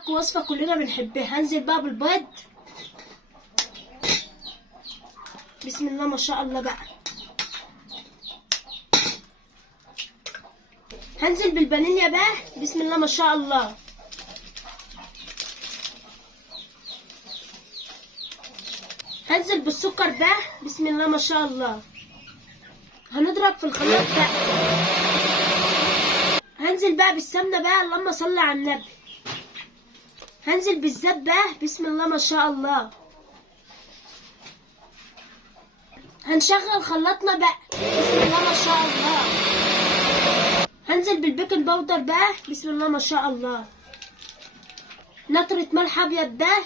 معاكم وصفة كلنا بنحبها. هنزل بقى بالبيض، بسم الله ما شاء الله بقى. هنزل بالفانيليا بقى، بسم الله ما شاء الله. هنزل بالسكر بقى، بسم الله ما شاء الله. هنضرب في الخلاط بقى. هنزل بقى بالسمنة بقى، اللهم صل على النبي. هنزل بالزيت بقى، بسم الله ما شاء الله. هنشغل خلاطنا بقى، بسم الله ما شاء الله. هنزل بالبيكنج باودر بقى، بسم الله ما شاء الله. نطرة ملح ابيض بقى،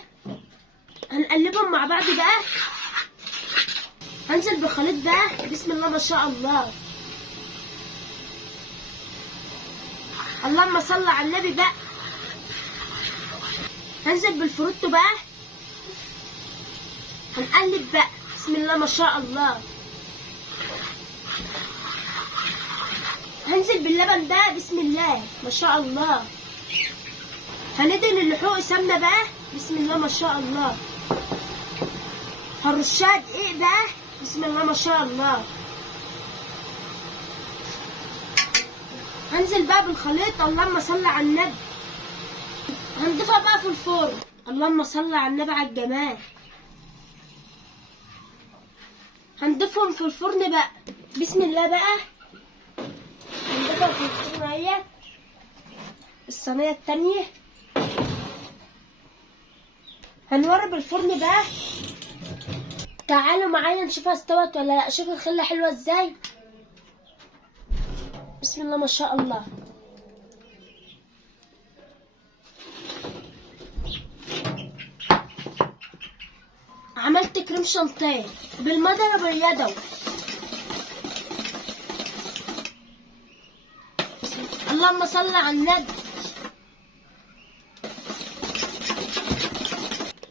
هنقلبهم مع بعض بقى. هنزل بالخليط بقى، بسم الله ما شاء الله. اللهم صل على النبي بقى. هنزل بالفروتو بقى، هنقلب بقى، بسم الله ما شاء الله. هنزل باللبن بقى، بسم الله ما شاء الله. هندهن اللحوق سمنه بقى، بسم الله ما شاء الله. هنرشها دقيق بقى، بسم الله ما شاء الله. هنزل بقى بالخليط، اللهم صل على النبي. هنضيفها بقى في الفرن، اللهم صل على النبي على الجمال. هنضيفهم في الفرن بقى، بسم الله بقى. هنضيفها في الفرن اهي، الصينية التانية. هنورب الفرن بقى. تعالوا معايا نشوفها استوت ولا لا. شوفوا الخلة حلوة ازاي، بسم الله ما شاء الله. عملت كريم شانتيه بالمضرب اليدوي، اللهم صل على النبي.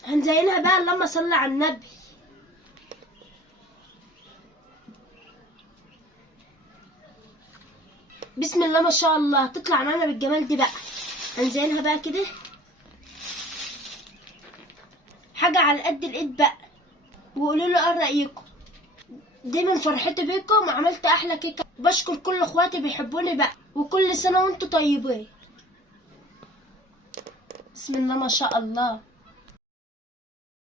هنزينها بقى، اللهم صل على النبي. بسم الله ما شاء الله. تطلع معانا بالجمال دي بقى. هنزينها بقى كده، حاجة على قد الايد بقى. وقولوا له ايه رأيكم. دي من فرحتي بيكم عملت احلى كيكة. بشكر كل اخواتي بيحبوني بقى، وكل سنة وانتم طيبين. بسم الله ما شاء الله.